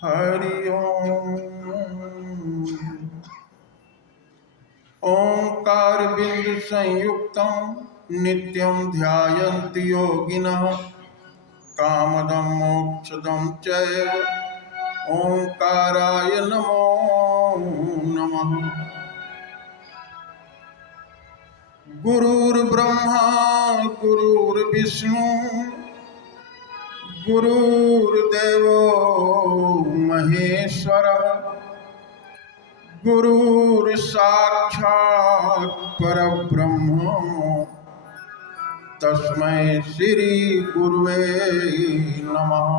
हरि ओम। ओंकार बिंदु संयुक्तम नित्यं ध्यायन्ति योगिनः कामदं मोक्षदं चैव ओंकाराय नमो नमः। गुरुर्ब्रह्मा गुरुर्विष्णु गुरुर्देवो महेश्वरः गुरुर्साक्षात् परब्रह्म तस्मै श्री गुरुवे नमः।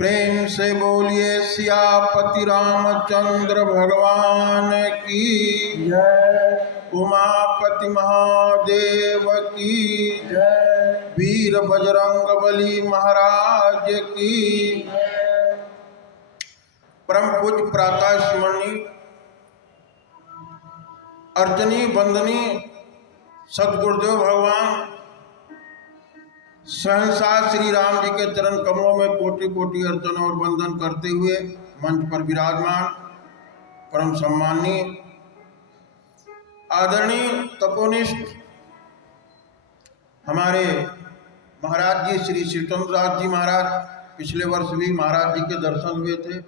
प्रेम से बोलिए सियापति रामचंद्र भगवान की जय। उमापति महादेव की जय। वीर बजरंगबली महाराज की जय। परम पूज्य प्रातः स्मरणीय अर्चनी वंदनी सदगुरुदेव भगवान सहसा श्री राम जी के चरण कमलों में कोटि कोटि अर्चन और वंदन करते हुए मंच पर विराजमान परम सम्माननीय आदरणीय तपोनिष्ठ हमारे महाराज जी श्री श्रीचंद्रदास जी महाराज, पिछले वर्ष भी महाराज जी के दर्शन हुए थे।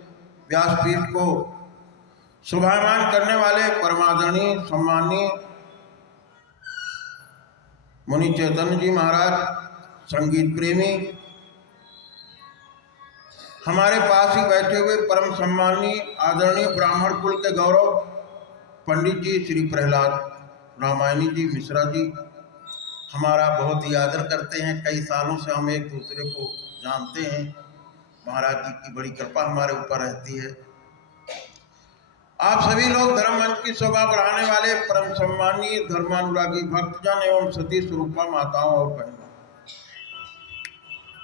व्यासपीठ को शोभायमान करने वाले परमादरणीय सम्माननीय मुनि चैतन्य जी महाराज, संगीत प्रेमी, हमारे पास ही बैठे हुए परम सम्माननीय आदरणीय ब्राह्मण कुल के गौरव पंडित जी श्री प्रहलाद रामायणी जी मिश्रा जी, हमारा बहुत ही आदर करते हैं। कई सालों से हम एक दूसरे को जानते हैं। महाराज जी की बड़ी कृपा हमारे ऊपर रहती है। आप सभी लोग धर्म मंच की शोभा बढ़ाने वाले परम सम्माननीय धर्मानुरागी भक्तजन एवं सती स्वरूपा माताओं और बहनों,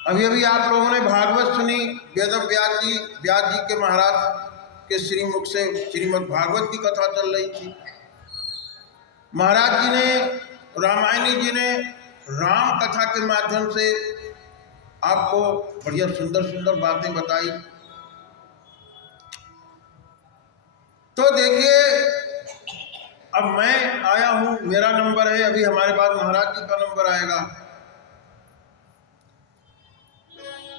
अभी अभी आप लोगों ने भागवत सुनी। वेद व्यास जी के महाराज के श्रीमुख से श्रीमद् भागवत की कथा चल रही थी। महाराज जी ने, रामायणी जी ने राम कथा के माध्यम से आपको बढ़िया सुंदर सुंदर बातें बताई। तो देखिए, अब मैं आया हूं, मेरा नंबर है, अभी हमारे पास महाराज जी का नंबर आएगा।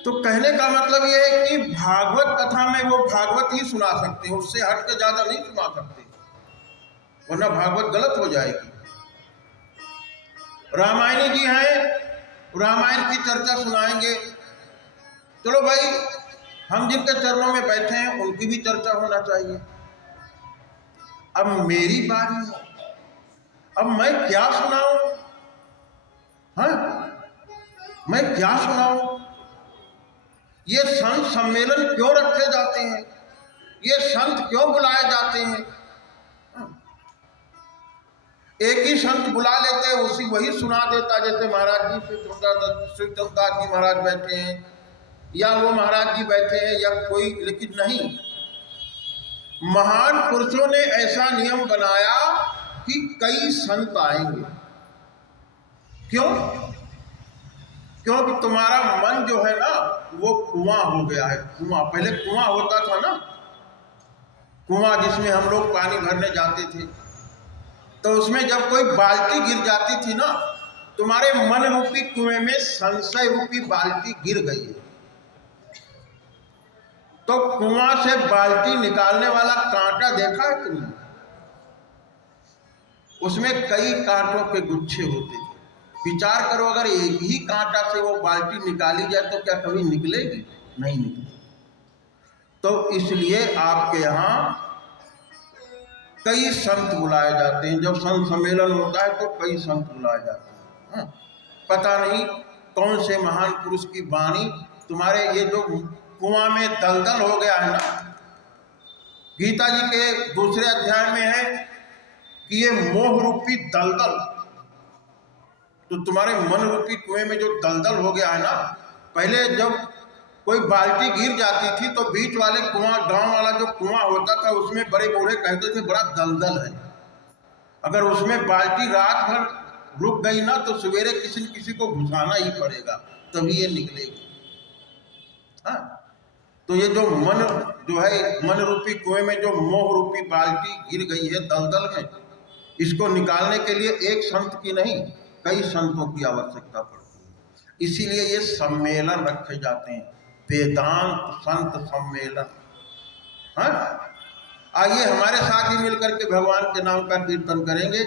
तो कहने का मतलब यह है कि भागवत कथा में वो भागवत ही सुना सकते हैं, उससे हट के ज्यादा नहीं सुना सकते, वरना भागवत गलत हो जाएगी। रामायणी जी हैं, रामायण की चर्चा सुनाएंगे। चलो भाई, हम जिनके चरणों में बैठे हैं उनकी भी चर्चा होना चाहिए। अब मेरी बारी है, अब मैं क्या सुनाऊं? हाँ, मैं क्या सुनाऊं? ये संत सम्मेलन क्यों रखे जाते हैं? ये संत क्यों बुलाए जाते हैं? एक ही संत बुला लेते, उसी वही सुना देता, जैसे महाराज जी श्रीचंद्रदास जी महाराज बैठे हैं या वो महाराज जी बैठे हैं या कोई, लेकिन नहीं, महान पुरुषों ने ऐसा नियम बनाया कि कई संत आएंगे। क्यों? क्योंकि तुम्हारा मन जो है ना वो कुआं हो गया है। कुआं, पहले कुआं होता था ना, कुआं जिसमें हम लोग पानी भरने जाते थे, तो उसमें जब कोई बाल्टी गिर जाती थी ना, तुम्हारे मन रूपी कुएं में संशय रूपी बाल्टी गिर गई है। तो कुआं से बाल्टी निकालने वाला कांटा देखा है तुमने? उसमें कई कांटों के गुच्छे होते थे। विचार करो, अगर एक ही कांटा से वो बाल्टी निकाली जाए तो क्या कभी निकलेगी? नहीं निकलेगी। तो इसलिए आपके यहाँ कई संत बुलाए जाते हैं। जब संत सम्मेलन होता है तो कई संत बुलाए जाते हैं। हाँ, पता नहीं कौन से महान पुरुष की वाणी तुम्हारे ये जो कुआं में दलदल हो गया है ना, गीता जी के दूसरे अध्याय में है कि ये मोह रूपी दलदल, तो तुम्हारे मन रूपी कुएं में जो दलदल हो गया है ना, पहले जब कोई बाल्टी गिर जाती थी तो बीच वाले कुआं, गांव वाला जो कुआं होता था, उसमें बड़े बूढ़े कहते थे बड़ा दलदल है। अगर उसमें बाल्टी रात भर रुक गई ना तो सवेरे किसी न किसी को घुसाना ही पड़ेगा, तभी ये निकलेगी। तो ये जो मन रूपी कुएं में जो मोह रूपी बाल्टी गिर गई है दलदल में, इसको निकालने के लिए एक संत की नहीं, कई संतों की आवश्यकता पड़ती है। इसीलिए ये सम्मेलन रखे जाते हैं, वेदांत संत सम्मेलन। हाँ, आइए हमारे साथ ही मिलकर के भगवान के नाम का कीर्तन करेंगे।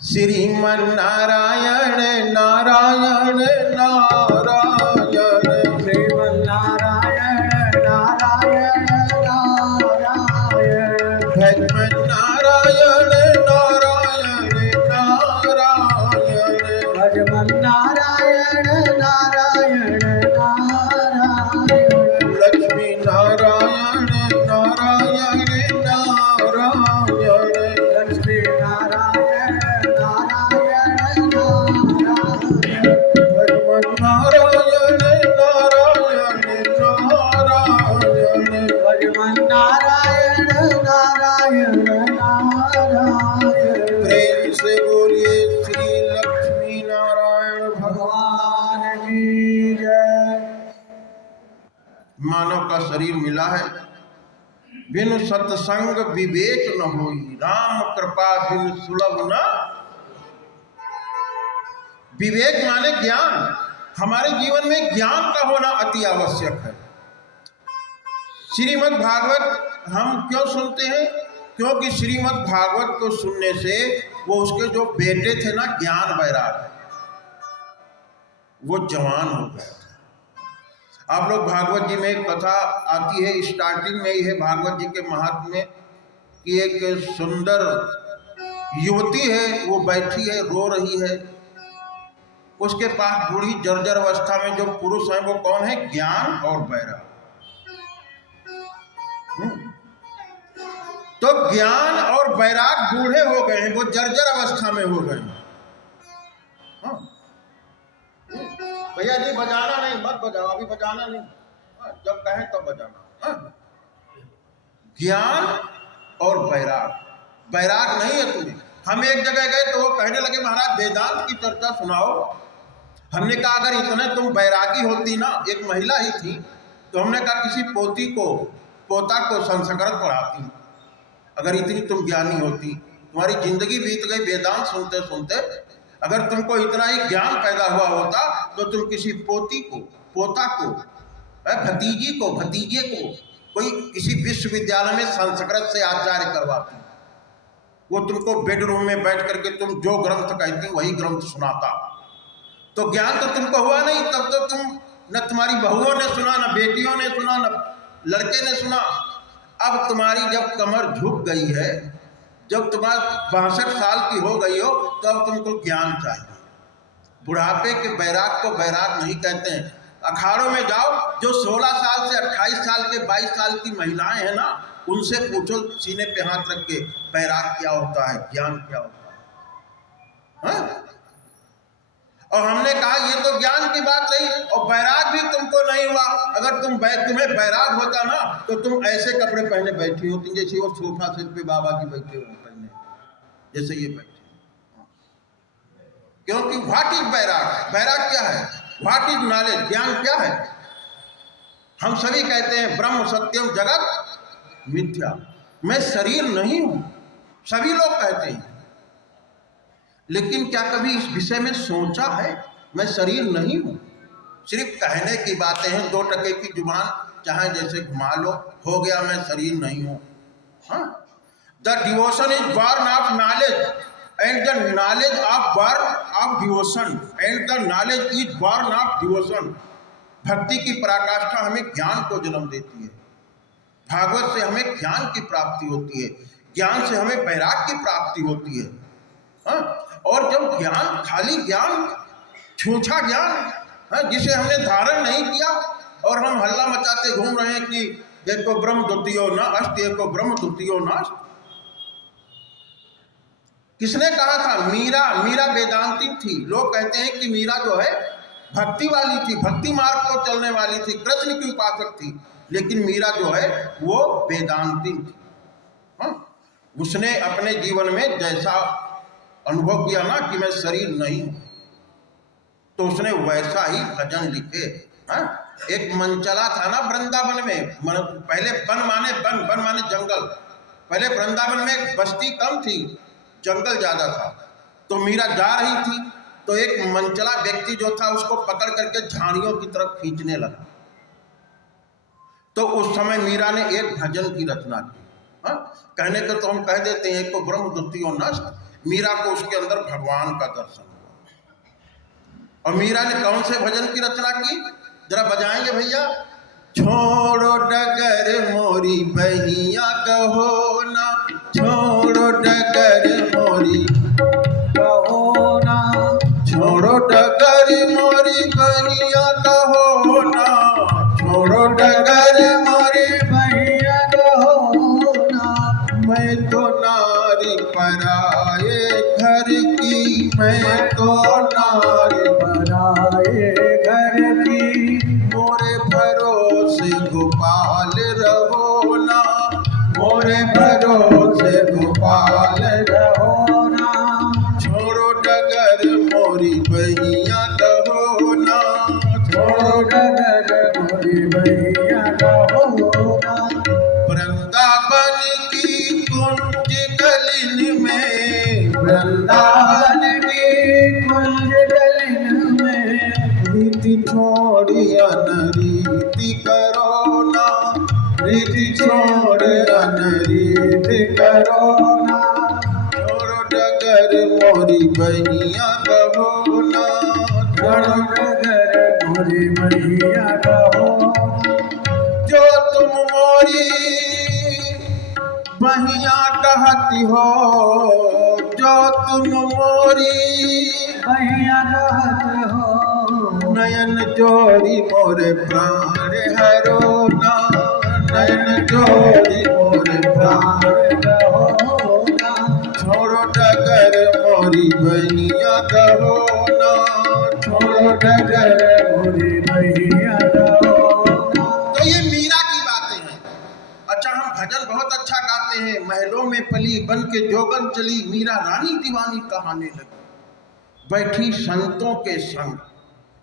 श्रीमन नारायण नारायण नारायण, श्रीमन नारायण नारायण नारायण, भगवन नारायण नारायण नारायण, भगवन नारायण नारायण नारायण, लक्ष्मी नारायण नारायण नारायण, लक्ष्मी नारायण नारायण नारायण, भगवन नारायण नारायण नारायण, भगवन नारायण नारायण नारायण। प्रेम से बोलिए श्री लक्ष्मी नारायण भगवान। भगवान की जय। मानव का शरीर मिला है, बिनु सत्संग विवेक न होई, राम कृपा बिनु सुलभ न। विवेक माने ज्ञान। हमारे जीवन में ज्ञान का होना अति आवश्यक है। श्रीमद् भागवत हम क्यों सुनते हैं? क्योंकि श्रीमद् भागवत को सुनने से वो उसके जो बेटे थे ना ज्ञान वैराग, वो जवान हो गए। आप लोग भागवत जी में एक कथा आती है, स्टार्टिंग में ही है भागवत जी के महात्म्य में, कि एक सुंदर युवती है, वो बैठी है, रो रही है। उसके पास बूढ़ी जर्जर अवस्था में जो पुरुष है वो कौन है? ज्ञान और वैराग। तो ज्ञान और वैराग बूढ़े हो गए हैं, वो जर्जर अवस्था में हो गए हैं। भैया जी बजाना नहीं, मत बजाओ, अभी बजाना नहीं, जब कहें तब बजाना। ज्ञान और वैराग, वैराग नहीं है तुम्हें। हम एक जगह गए तो वो कहने लगे महाराज वेदांत की चर्चा सुनाओ। हमने कहा अगर इतने तुम वैरागी होती ना, एक महिला ही थी, तो हमने कहा किसी पोता को संस्कृत पढ़ाती। अगर इतनी तुम ज्ञानी होती, तुम्हारी जिंदगी बीत गई वेदांत सुनते सुनते, अगर तुमको इतना ही ज्ञान पैदा हुआ होता तो तुम किसी पोता को, भतीजे को कोई किसी विश्वविद्यालय में संस्कृत से आचार्य करवाती। वो तुमको बेडरूम में बैठ करके तुम जो ग्रंथ कहती वही ग्रंथ सुनाता। तो ज्ञान तो तुमको हुआ नहीं, तब तो तुम न तुम्हारी बहुओं ने सुना, न बेटियों ने सुना, न लड़के ने सुना। अब तुम्हारी जब कमर झुक गई है, जब तुम्हारा 62 साल की हो गई हो, तब तुमको ज्ञान चाहिए। बुढ़ापे के वैराग को वैराग नहीं कहते हैं। अखाड़ों में जाओ, जो 16 साल से 28 साल के 22 साल की महिलाएं हैं ना, उनसे पूछो सीने पे हाथ रख के, वैराग क्या होता है, ज्ञान क्या होता है? हाँ? और हमने कहा ये तो ज्ञान की बात रही, और वैराग भी तुमको नहीं हुआ। अगर तुम्हें वैराग होता ना, तो तुम ऐसे कपड़े पहने बैठी होती जैसे वो सोफा सेट पे बाबा जी बैठे हो पहने, जैसे ये बैठे। क्योंकि व्हाट इज वैराग? वैराग क्या है? What is knowledge? ज्ञान क्या है? हम सभी कहते हैं ब्रह्म सत्यम जगत मिथ्या, मैं शरीर नहीं हूं, सभी लोग कहते हैं। लेकिन क्या कभी इस विषय में सोचा है मैं शरीर नहीं हूं? सिर्फ कहने की बातें हैं, 2 टके की जुबान चाहे जैसे घुमा लो, हो गया मैं शरीर नहीं हूं। The devotion is born of knowledge and the knowledge of born of devotion and the knowledge is born of devotion. भक्ति की पराकाष्ठा हमें ज्ञान को जन्म देती है। भागवत से हमें ज्ञान की प्राप्ति होती है, ज्ञान से हमें वैराग की प्राप्ति होती है। और जब ज्ञान, खाली ज्ञान, छूछा ज्ञान, जिसे हमने धारण नहीं किया, और हम हल्ला मचाते घूम रहे हैं कि एको ब्रह्म द्वितीयो न अस्त, एको ब्रह्म द्वितीयो नास्त। किसने कहा था? मीरा वेदांती थी। लोग कहते हैं कि मीरा जो है भक्ति वाली थी, भक्ति मार्ग को चलने वाली थी, कृष्ण की उपासक थी। लेकिन मीरा जो है वो वेदांती थी। उसने अपने जीवन में जैसा अनुभव किया ना कि मैं शरीर नहीं हूं, तो उसने वैसा ही भजन लिखे, हाँ? एक मंचला था ना वृंदावन में, पहले वन माने जंगल। पहले वृंदावन में एक बस्ती कम थी, जंगल ज्यादा था। तो मीरा जा रही थी तो एक मंचला व्यक्ति जो था उसको पकड़ करके झाड़ियों की तरफ खींचने लगा। तो उस समय मीरा ने एक भजन की रचना की। हाँ? कहने को तो हम कह देते हैं, एक तो ब्रह्म द्वितीयो नष्ट। मीरा को उसके अंदर भगवान का दर्शन हुआ। और मीरा ने कौन से भजन की रचना की, जरा बजाएंगे भैया। छोड़ो डगर मोरी बहिया कहो ना, छोड़ो डगर मोरी कहो ना, छोड़ो डगर मोरी बहिया कहो ना, छोड़ो डगर मोरी भैया कहो ना। मैं तो नारी पराए घर की, मैं तो नारी बनाए घर की, मोरे भरोसे गोपाल रहो ना, मोरे भरोसे गोपाल रहो ना। छोड़ो डगर मोरी बहिया कहो ना, छोड़ो डगर मोरी भैया कहो ना। वृंदावन की कुंज गलिन में, वृंदावन की कुंज गलिन में, रीति छोड़ी अनरीति करो ना, रीति छोड़ी अनरीति करो ना। छोड़ो डगर मोरी बहिया कहो ना, छोड़ो डगर मोरी भैया कहो ना। जो तुम मोरी बहिया कहती हो, जो तुम मोरी भैया कहत हो, नयन जोरी मोरे प्राण हरो ना, नयन जोरी मोरे प्राण कहो ना। छोड़ो डगर मोरी बहिया कहो ना, छोड़ो डगर। मोरी भैया कहो ना। तो ये मीरा की बातें हैं। अच्छा, हम भजन बहुत अच्छा गाते हैं। महलों में पली बन के जोगन चली, मीरा रानी दीवानी कहाने लगी। बैठी संतों के संग,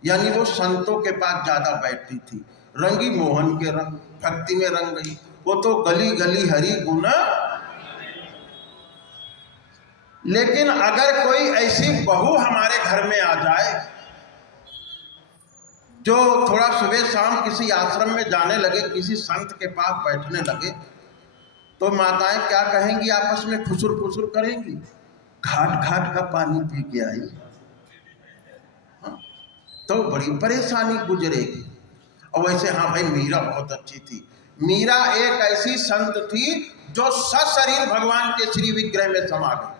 यानी वो संतों के पास ज्यादा बैठती थी। रंगी मोहन के रंग, भक्ति में रंग गई। वो तो गली गली हरि गुना। लेकिन अगर कोई ऐसी बहू हमारे घर में आ जाए जो थोड़ा सुबह शाम किसी आश्रम में जाने लगे, किसी संत के पास बैठने लगे, तो माताएं क्या कहेंगी, आपस में खुसुर फुसुर करेंगी, घाट घाट का पानी पी के आई। हाँ? तो बड़ी परेशानी गुजरेगी। और वैसे हाँ भाई, मीरा बहुत अच्छी थी। मीरा एक ऐसी संत थी जो सशरीर भगवान के श्री विग्रह में समा गई।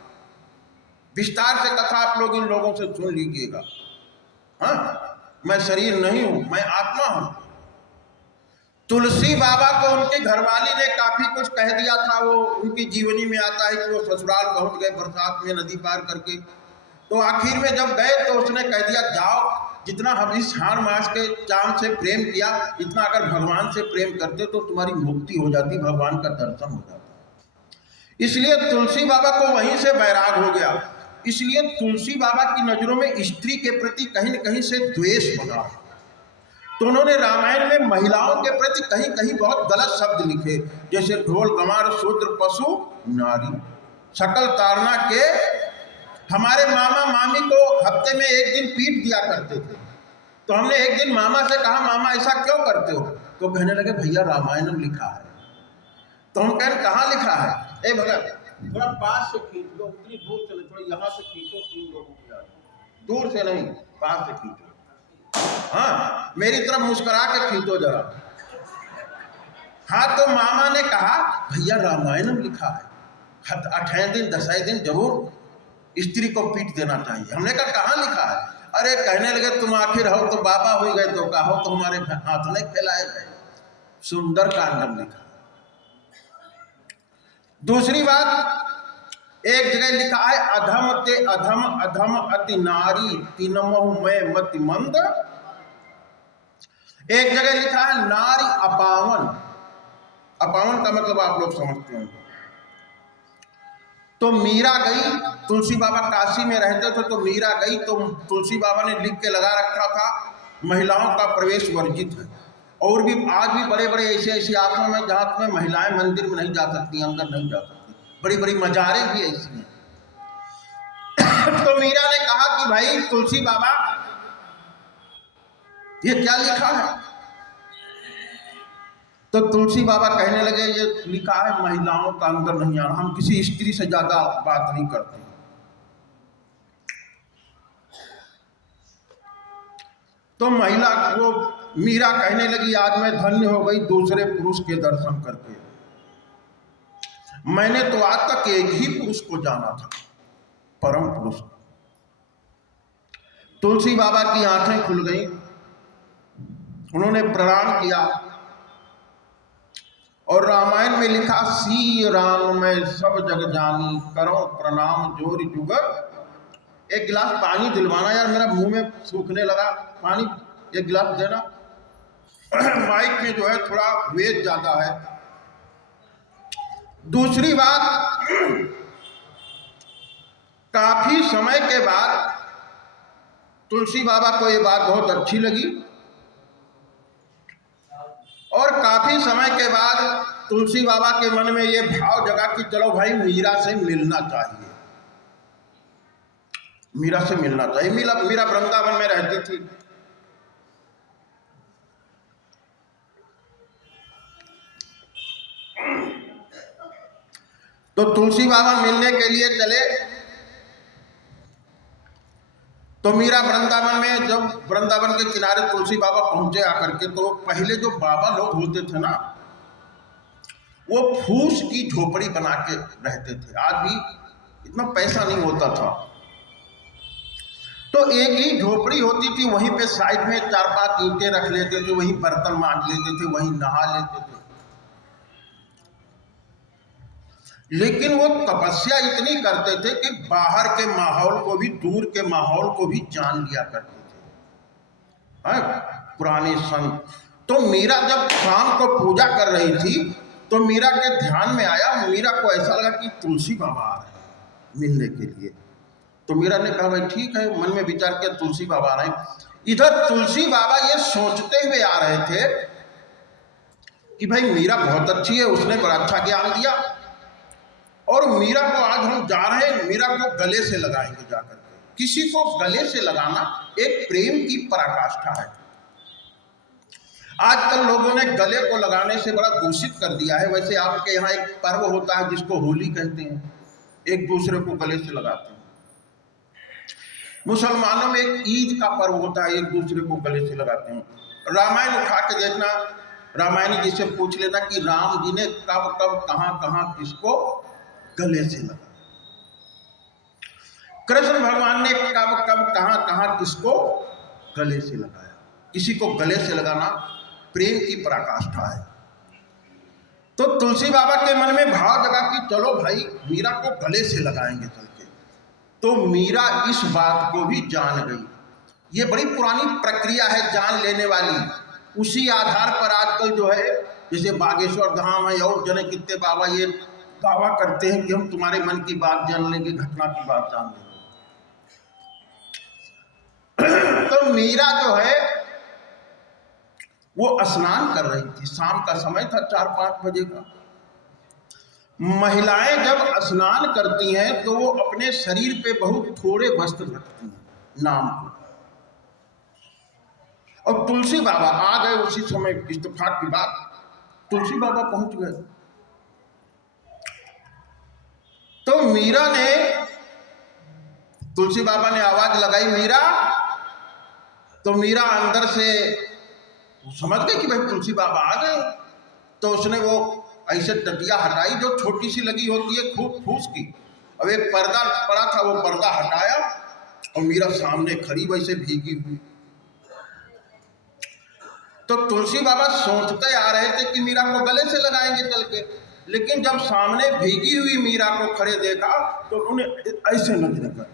विस्तार से कथा आप लोग इन लोगों से सुन लीजिएगा। हाँ? मैं शरीर नहीं हूं, मैं आत्मा हूं। तुलसी बाबा को उनकी घरवाली ने काफी कुछ कह दिया था। वो उनकी जीवनी में आता है कि वो ससुराल पहुंच गए बरसात में नदी पार करके। तो आखिर में जब गए तो उसने कह दिया, जाओ, जितना हम इस हाड़ मास के चांद से प्रेम किया, इतना अगर भगवान से प्रेम करते तो तुम्हारी मुक्ति हो जाती, भगवान का दर्शन हो जाता। इसलिए तुलसी बाबा को वहीं से बैराग हो गया। इसलिए तुलसी बाबा की नजरों में स्त्री के प्रति कहीं न कहीं से द्वेष बना। तो उन्होंने रामायण में महिलाओं के प्रति कहीं कहीं बहुत गलत शब्द लिखे, जैसे ढोल गंवार शूद्र पशु नारी, सकल ताड़ना के। हमारे मामा मामी को हफ्ते में एक दिन पीट दिया करते थे। तो हमने एक दिन मामा से कहा, मामा ऐसा क्यों करते हो? तो कहने लगे, भैया रामायण में लिखा है। तो हम कहें, कहाँ लिखा है? ए भगत, थोड़ा पास से खींच लो, उतनी दूर से नहीं, थोड़ा यहाँ से खींचो, 3 लोगों की दूर से नहीं, पास से खींचो। हाँ, मेरी तरफ मुस्कुरा के खींचो जरा। हाँ, तो मामा ने कहा, भैया रामायण में लिखा है 8 दिन 10 दिन जरूर स्त्री को पीट देना चाहिए। हमने कहा, कहाँ लिखा है? अरे कहने लगे, तुम आखिर हो तो बाबा हो गए, तो कहो तो हमारे हाथ नहीं फैलाए गए। सुंदर कांडम लिखा। दूसरी बात, एक जगह लिखा है, अधम ते अधम अधम अति नारी तीनमहु में मति मंद। एक जगह लिखा है, नारी अपावन। अपावन का मतलब आप लोग समझते हैं। तो मीरा गई, तुलसी बाबा काशी में रहते थे, तो मीरा गई तो तुलसी बाबा ने लिख के लगा रखा था, महिलाओं का प्रवेश वर्जित है। और भी आज भी बड़े बड़े ऐसे ऐसे आश्रम हैं जहाँ में महिलाएं मंदिर में नहीं जा सकती, अंदर नहीं जा सकती, बड़ी बड़ी मजारें भी ऐसी हैं। तो मीरा ने कहा कि भाई तुलसी बाबा ये क्या लिखा है? तो तुलसी बाबा कहने लगे ये लिखा है महिलाओं का अंदर नहीं आना, हम किसी स्त्री से ज्यादा बात नहीं करते। तो महिला वो मीरा कहने लगी आज मैं धन्य हो गई दूसरे पुरुष के दर्शन करके। मैंने तो आज तक एक ही पुरुष को जाना था, परम पुरुष। तुलसी बाबा की आंखें खुल गई, उन्होंने प्रणाम किया और रामायण में लिखा सी राम मैं सब जग जानी करो प्रणाम जोरी जुगर। एक गिलास पानी दिलवाना यार, मेरा मुंह में सूखने लगा, पानी एक गिलास देना। माइक में जो है थोड़ा वेट ज्यादा है। दूसरी बात, काफी समय के बाद तुलसी बाबा को ये बात बहुत अच्छी लगी और काफी समय के बाद तुलसी बाबा के मन में ये भाव जगा कि चलो भाई मीरा से मिलना चाहिए, मीरा से मिलना चाहिए। मीरा वृंदावन में रहती थी। तो तुलसी बाबा मिलने के लिए चले। तो मीरा वृंदावन में, जब वृंदावन के किनारे तुलसी बाबा पहुंचे आकर के, तो पहले जो बाबा लोग होते थे ना, वो फूस की झोपड़ी बना के रहते थे। आज भी इतना पैसा नहीं होता था, तो एक ही झोपड़ी होती थी, वहीं पे साइड में 4-5 ईंटें रख लेते थे, वहीं बर्तन मांज लेते थे, वहीं नहा लेते थे। लेकिन वो तपस्या इतनी करते थे कि बाहर के माहौल को भी, दूर के माहौल को भी जान लिया करते थे। पुराने संत। तो मीरा जब शाम को पूजा कर रही थी तो मीरा के ध्यान में आया, मीरा को ऐसा लगा कि तुलसी बाबा आ रहे हैं मिलने के लिए। तो मीरा ने कहा भाई ठीक है, मन में विचार किया तुलसी बाबा आ रहे हैं। इधर तुलसी बाबा ये सोचते हुए आ रहे थे कि भाई मीरा बहुत अच्छी है, उसने बड़ा अच्छा ज्ञान दिया और मीरा को आज हम जा रहे हैं, मीरा को गले से लगाएंगे जाकर के। किसी को गले से लगाना एक प्रेम की पराकाष्ठा है। आजकल लोगों ने गले को लगाने से बड़ा दूषित कर दिया है। वैसे आपके यहाँ एक पर्व होता है जिसको होली कहते हैं, एक दूसरे को गले से लगाते हैं। मुसलमानों में एक ईद का पर्व होता है, एक दूसरे को गले से लगाते हैं। रामायण उठा के देखना, रामायणी जी से पूछ लेना कि राम जी ने कब कब कहां कहां किसको गले से लगा। कृष्ण भगवान ने कब कब कहां कहां किसको गले से लगाया। किसी को गले से लगाना प्रेम की पराकाष्ठा है। तो तुलसी बाबा के मन में भाव जगा कि चलो भाई मीरा को गले से लगाएंगे चल के। तो मीरा इस बात को भी जान गई। ये बड़ी पुरानी प्रक्रिया है जान लेने वाली। उसी आधार पर आजकल जो है, जैसे बागेश्वर धाम है और जने कितने बाबा ये दावा करते हैं कि हम तुम्हारे मन की बात जान लेंगे, घटना की बात जान लेंगे। तो मीरा जो है वो स्नान कर रही थी, शाम का समय था, 4-5 बजे का। महिलाएं जब स्नान करती हैं तो वो अपने शरीर पे बहुत थोड़े वस्त्र रखती हैं नाम को। और तुलसी बाबा आ गए उसी समय, इत्तेफाक की बात, तुलसी बाबा पहुंच गए। तो मीरा ने, तुलसी बाबा ने आवाज लगाई मीरा। तो मीरा अंदर से समझ गई कि भाई तुलसी बाबा आ गए। तो उसने वो ऐसे टटिया हटाई जो छोटी सी लगी होती है खूब फूस की। अब एक पर्दा पड़ा था, वो पर्दा हटाया और मीरा सामने खड़ी वैसे भीगी हुई। तो तुलसी बाबा सोचते आ रहे थे कि मीरा को गले से लगाएंगे चल के, लेकिन जब सामने भीगी हुई मीरा को खड़े देखा तो उन्होंने ऐसे नजर कर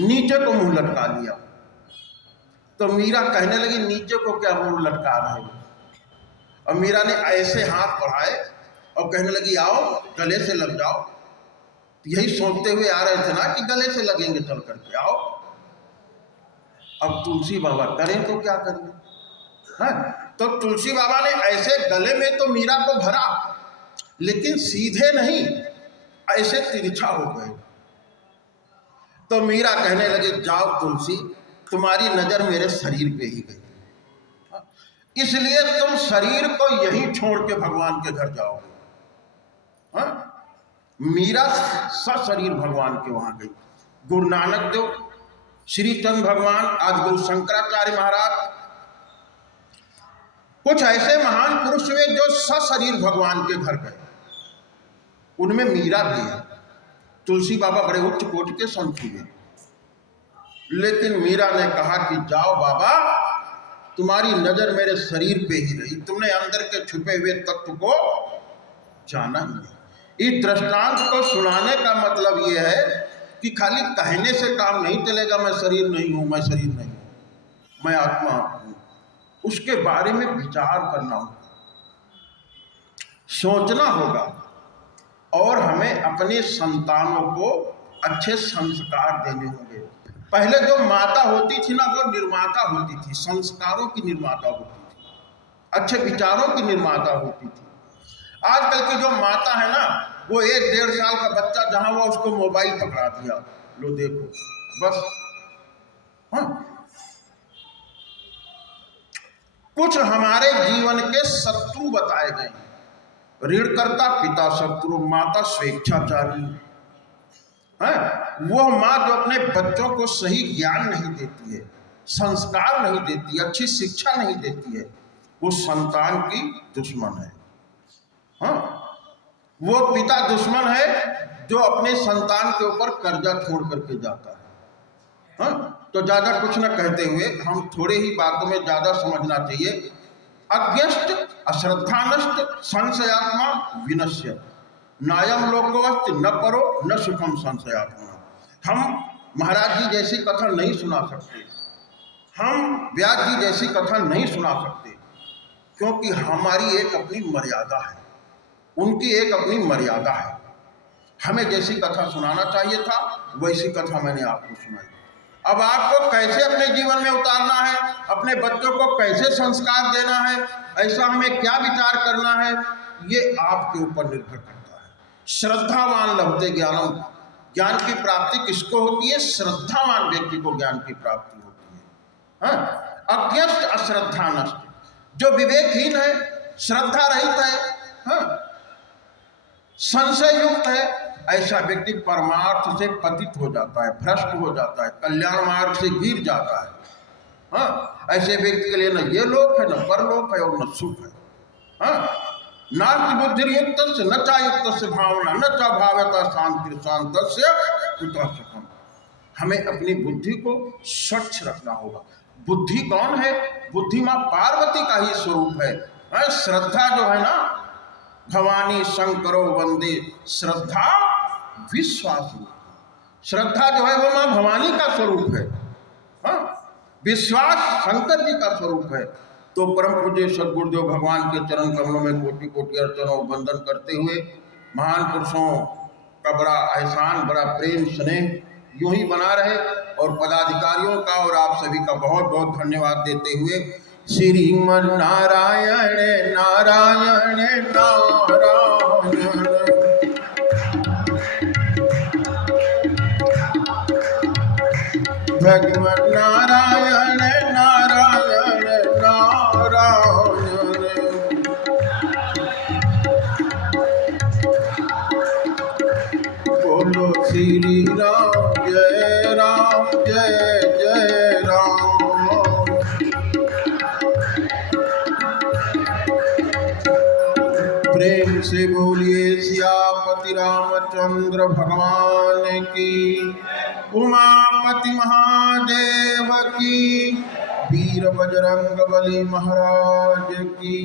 नीचे को मुंह लटका लिया। तो मीरा कहने लगी नीचे को क्या मुंह लटका रहे हो? और मीरा ने ऐसे हाथ बढ़ाए और कहने लगी आओ गले से लग जाओ। यही सोचते हुए आ रहे थे ना कि गले से लगेंगे चल करके, आओ। अब तुलसी बाबा करें तो क्या करें? हाँ? तो तुलसी बाबा ने ऐसे गले में तो मीरा को भरा, लेकिन सीधे नहीं, ऐसे तिरछा हो गए। तो मीरा कहने लगे, जाओ तुलसी, तुम्हारी नजर मेरे शरीर पे ही गई, इसलिए तुम शरीर को यहीं छोड़ के भगवान के घर जाओगे। हाँ? मीरा सशरीर भगवान के वहां गई। गुरु नानक देव, श्री चंद भगवान, आज गुरु शंकराचार्य महाराज, कुछ ऐसे महान पुरुष हुए जो सशरीर भगवान के घर गए, उनमें मीरा भी है। तुलसी बाबा बड़े उच्च कोटि के संत हुए, लेकिन मीरा ने कहा कि जाओ बाबा, तुम्हारी नजर मेरे शरीर पे ही रही, तुमने अंदर के छुपे हुए तत्व को जाना ही नहीं। इस दृष्टांत को सुनाने का मतलब यह है कि खाली कहने से काम नहीं चलेगा, मैं शरीर नहीं हूं, मैं शरीर नहीं हूं, मैं आत्मा हूं। उसके बारे में विचार करना होगा, सोचना होगा, और हमें अपने संतानों को अच्छे संस्कार देने होंगे। पहले जो माता होती थी ना, वो निर्माता होती थी, संस्कारों की निर्माता होती थी, अच्छे विचारों की निर्माता होती थी। आजकल की जो माता है ना, वो 1-1.5 साल का बच्चा जहां हुआ उसको मोबाइल पकड़ा दिया, लो देखो बस। हाँ? कुछ हमारे जीवन के शत्रु बताए गए, ऋणकर्ता पिता शत्रु, माता स्वेच्छाचारी है। वो माँ जो अपने बच्चों को सही ज्ञान नहीं देती है, संस्कार नहीं देती, अच्छी शिक्षा नहीं देती है, वो संतान की दुश्मन है। हाँ? वो पिता दुश्मन है जो अपने संतान के ऊपर कर्जा छोड़ करके जाता है। हाँ? तो ज्यादा कुछ न कहते हुए हम थोड़े ही बातों में ज्यादा समझना चाहिए। अज्ञष्ट अश्रद्धानष्ट संशयात्मा विनश्य, नायम लोकोवस्त न परो न सुखम संशयात्मा। हम महाराज जी जैसी कथा नहीं सुना सकते, हम व्यास जी जैसी कथा नहीं सुना सकते, क्योंकि हमारी एक अपनी मर्यादा है, उनकी एक अपनी मर्यादा है। हमें जैसी कथा सुनाना चाहिए था वैसी कथा मैंने आपको सुनाई। अब आपको कैसे अपने जीवन में उतारना है, अपने बच्चों को कैसे संस्कार देना है, ऐसा हमें क्या विचार करना है, ये आपके ऊपर निर्भर करता है। श्रद्धावान लभते ज्ञानम, ज्ञान की प्राप्ति किसको होती है? श्रद्धावान व्यक्ति को ज्ञान की प्राप्ति होती है। हाँ? अज्ञस्त अश्रद्धा नष्ट, जो विवेकहीन है, श्रद्धा रहित है, हाँ? संशय युक्त है, ऐसा व्यक्ति परमार्थ से पतित हो जाता है, भ्रष्ट हो जाता है, कल्याण मार्ग से गिर जाता है। हाँ? ऐसे व्यक्ति के लिए न ये लोक है, न परलोक है, और न सुख है। हाँ? नास्ति बुद्धिर्युक्त से न चायुक्त से भावना, न चा भावता शांति शांत सुखम। हमें अपनी बुद्धि को स्वच्छ रखना होगा। बुद्धि कौन है? बुद्धि माँ पार्वती का ही स्वरूप है। श्रद्धा जो है ना, भवानी शंकरो वंदे, श्रद्धा विश्वास, श्रद्धा जो है वो माँ भवानी का स्वरूप है। हाँ? विश्वास शंकर जी का स्वरूप है। तो परम पूज्य सद्गुरुदेव भगवान के चरण कमलों में कोटि कोटि अर्चनों वंदन करते हुए, महान पुरुषों का बड़ा एहसान, बड़ा प्रेम स्नेह यूं ही बना रहे, और पदाधिकारियों का और आप सभी का बहुत बहुत धन्यवाद देते हुए, श्रीमन नारायण नारायण नारायण, भगवान नारायण नारायण नारायण। बोलो श्री राम जय राम जय जय राम। प्रेम से बोलिए सियापति रामचंद्र भगवान की, उमापति महादेव की, वीर बजरंग बली महाराज की।